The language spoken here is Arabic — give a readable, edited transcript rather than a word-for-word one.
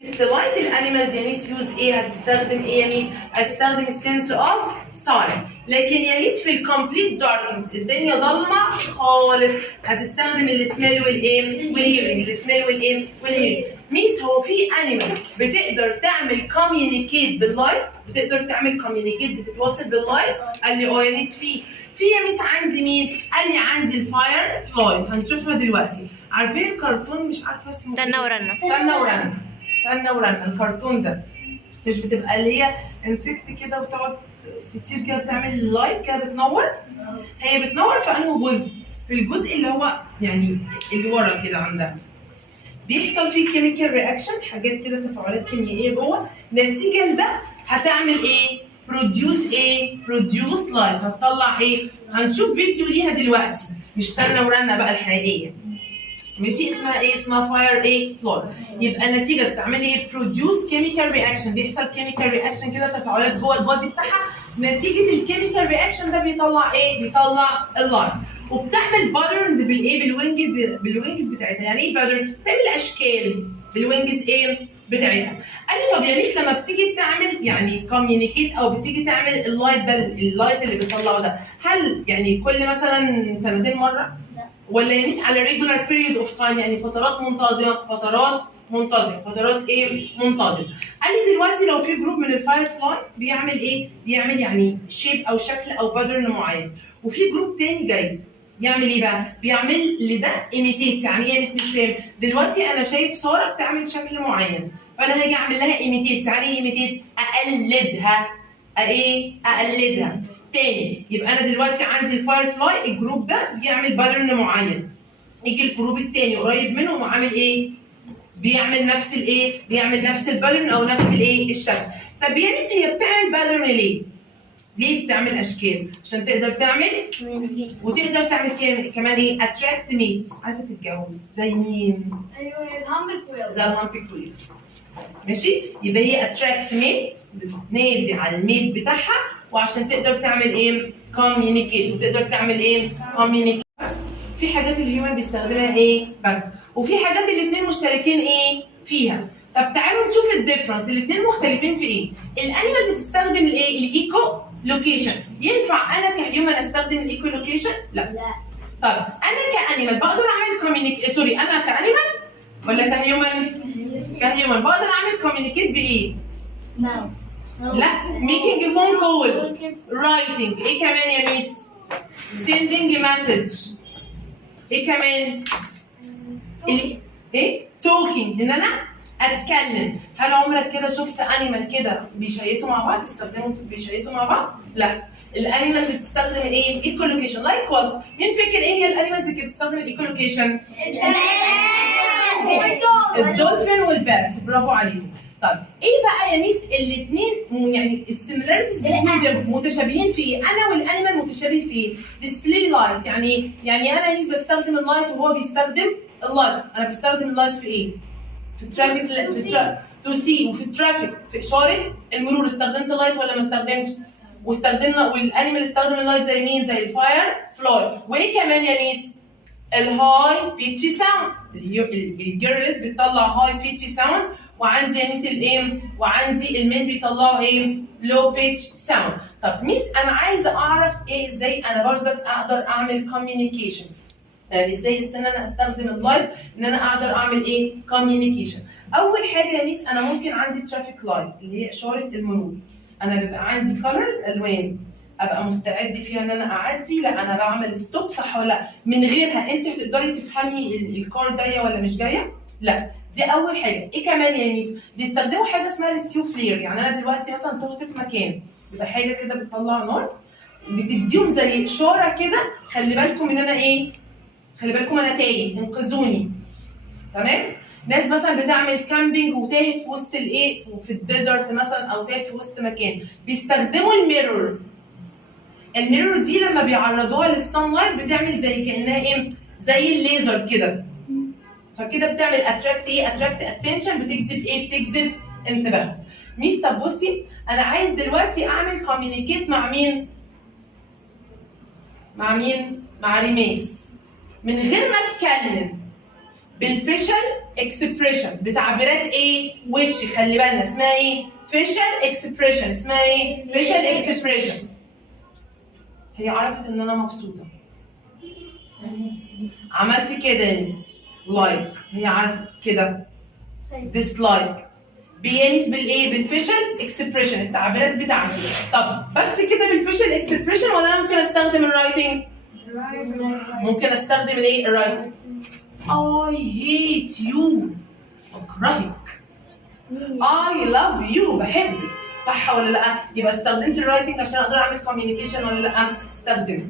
لايت الانيمالز يا ميس يوز ايه؟ هتستخدم ايه يا ميس؟ هتستخدم السنس اوف سايت. لكن يا ميس في الكومبليت داركنس الدنيا ضلمه خالص هتستخدم السميل والايه؟ والهيرنج. السميل والايه؟ والهيرنج. ميس هو في انيمال بتقدر تعمل كوميونيكيت باللايت؟ بتقدر تعمل كوميونيكيت بتتواصل باللايت؟ قال لي اه يا ميس في يا ميس عندي مين؟ قال لي عندي الفاير فلاي هنشوفها دلوقتي. عارفين الكرتون مش عارفه اسمه تنة ورنة. تنة ورنة الكرتون ده مش بتبقى اللي هي انسكت كده وتقعد تطير كده بتعمل لايت كده بتنور؟ هي بتنور في انه جزء؟ في الجزء اللي هو يعني اللي ورا كده عندها بيحصل فيه كيميكال رياكشن، حاجات كده تفاعلات كيميائيه جوه، نتيجه لده هتعمل ايه؟ بروديوس لايت، هتطلع ايه؟ هنشوف فيديو ليها دلوقتي مش تنة ورنة بقى الحقيقيه. ماشي اسمها ايه؟ اسمها فاير ايه؟ فلاي. يبقى النتيجه بتعمل ايه؟ بروديوس كيميكال رياكشن، بيحصل كيميكال رياكشن كده تفاعلات جوه البادي بتاعها، نتيجه الكيميكال رياكشن ده بيطلع ايه؟ بيطلع اللايت. وبتعمل باترنز بالايه؟ بالوينجز بتاعتها. يعني ايه باترن؟ بتعمل اشكال بالوينجز ايه؟ بتاعتها. قال لي طب يا ميس لما بتيجي تعمل يعني كوميونيكيت او بتيجي تعمل اللايت ده، اللايت اللي بتطلعه ده، هل يعني كل مثلا سنتين مره؟ ولا يا ميس على regular period of time يعني فترات منتظمه؟ فترات ايه؟ منتظمه. قال لي دلوقتي لو في جروب من الفاير فلاي بيعمل ايه؟ بيعمل يعني شيب او شكل او باترن معين، وفي جروب تاني جاي يعمل ايه بقى؟ بيعمل لده ايميتيت. يعني ايه يا ميس مش فاهم؟ دلوقتي انا شايف ساره بتعمل شكل معين فانا هاجي اعمل لها ايميتيت. يعني ايه ايميتيت؟ اقلدها تاني. يبقى انا دلوقتي عندي الفاير فلاي الجروب ده بيعمل باترن معين، يجي الجروب التاني قريب منهم وعامل ايه؟ بيعمل نفس الايه؟ بيعمل نفس الباترن او نفس الايه؟ الشكل. طب يا ميس هي بتعمل باترن ليه؟ ليه بتعمل اشكال؟ عشان تقدر تعمل وتقدر تعمل كمان ايه؟ اتراكت ميت، عايزه تتجوز زي مين؟ ايوه الهامبل كويل. زي الهامبل كويل. ماشي؟ يبقى هي اتراكت ميت، بتنادي على الميت بتاعها، وعشان تقدر تعمل ايه؟ كوميونيكيت. وتقدر تعمل ايه؟ كوميونيكيت. بس في حاجات الهيومن بيستخدمها ايه؟ بس. وفي حاجات الاثنين مشتركين ايه؟ فيها. طب تعالوا نشوف الديفرنس، الاثنين مختلفين في ايه؟ الانيمال بتستخدم الايه؟ الايكو لوكيشن. ينفع انا كهيومن استخدم الايكو لوكيشن؟ لا. طب انا كانيمال بقدر اعمل كوميونيكيت، سوري انا كانيمال ولا كهيومن؟ كهيومن بقدر اعمل كوميونيكيت بايه؟ لا، making a phone call, writing. ايه كمان يا ميس؟ sending a message. ايه كمان؟ ايه؟ talking، ان انا اتكلم. هل عمرك كده شفت انيمال كده بيشيتوا مع بعض؟ بيشيتوا مع بعض؟ لا. الانيمالز بتستخدم ايه؟ ايكولوكيشن. لايك وات؟ مين فاكر ايه هي الانيمالز اللي بتستخدم الايكولوكيشن؟ الدولفين والبات. برافو عليكم. طب ايه بقى يا ميس الاثنين يعني السيميلاريتيز بينهم متشابهين في ايه؟ انا والانيمال متشابه في ايه؟ ديسبلاي لايت. يعني ايه؟ يعني انا يا ميس بستخدم اللايت وهو بيستخدم اللايت. انا بستخدم اللايت في ايه؟ في الترافيك، تو سي. وفي الترافيك في اشاره المرور استخدمت اللايت ولا ما استخدمتش؟ واستخدمنا والانيمال استخدم اللايت زي مين؟ زي الفاير فلاي. وايه كمان يا ميس؟ الهاي بيتش ساوند. الجيرلز بتطلع هاي بيتش ساوند، وعندي يا ميس الايه؟ وعندي المين بيطلعوا ايه؟ لو بيتش ساوند. طب ميس انا عايزه اعرف ايه ازاي انا برضك اقدر اعمل كوميونيكيشن. يعني ازاي ان انا استخدم اللايت ان انا اقدر اعمل ايه؟ كوميونيكيشن. اول حاجه يا ميس انا ممكن عندي ترافيك لايت اللي هي اشاره المرور. انا بيبقى عندي كولرز الوان ابقى مستعد فيها ان انا اعدي. لا انا بعمل ستوب، صح ولا لا؟ من غيرها انت بتقدري تفهمي الكار جايه ولا مش جايه؟ لا. دي اول حاجه. ايه كمان يا ميس؟ بيستخدموا حاجه اسمها ريسكيو فلير. يعني انا دلوقتي مثلا تهت في مكان، بيبقى حاجه كده بتطلع نار، بتديهم زي اشاره كده، خلي بالكم ان انا ايه؟ خلي بالكم انا تايه، انقذوني. تمام؟ ناس مثلا بتعمل كامبينج وتاهت في وسط الايه؟ في الديزرت مثلا، او تاهت في وسط مكان، بيستخدموا الميرور. الميرور دي لما بيعرضوها للسان لايت بتعمل زي كانها ايه؟ زي الليزر كده. فكده بتعمل اتراكت ايه؟ اتراكت اتنشن، بتجذب ايه؟ بتجذب انتباه. ميس طب بصي انا عايز دلوقتي اعمل كوميونيكيت مع مين؟ مع مين؟ مع ريميس. من غير ما اتكلم بالفيشل اكسبريشن، بتعبيرات ايه؟ وشي. خلي بالنا اسمها ايه؟ فيشل اكسبريشن. اسمها ايه؟ فيشل اكسبريشن. هي عرفت ان انا مبسوطه، عملت كده يا ميس لايك، هي عرفت كده ديسلايك. بيانيس بالايه؟ بالفيشل اكسبريشن، التعبيرات بتاعتي. طب بس كده بالفيشل اكسبريشن ولا انا ممكن استخدم الرايتنج؟ ممكن استخدم الايه؟ الرايتنج. I hate you، بكرهك. I love you، بحبك. صح ولا لا؟ يبقى استخدمت الرايتنج عشان اقدر اعمل كوميونيكيشن ولا لا؟ استخدمه.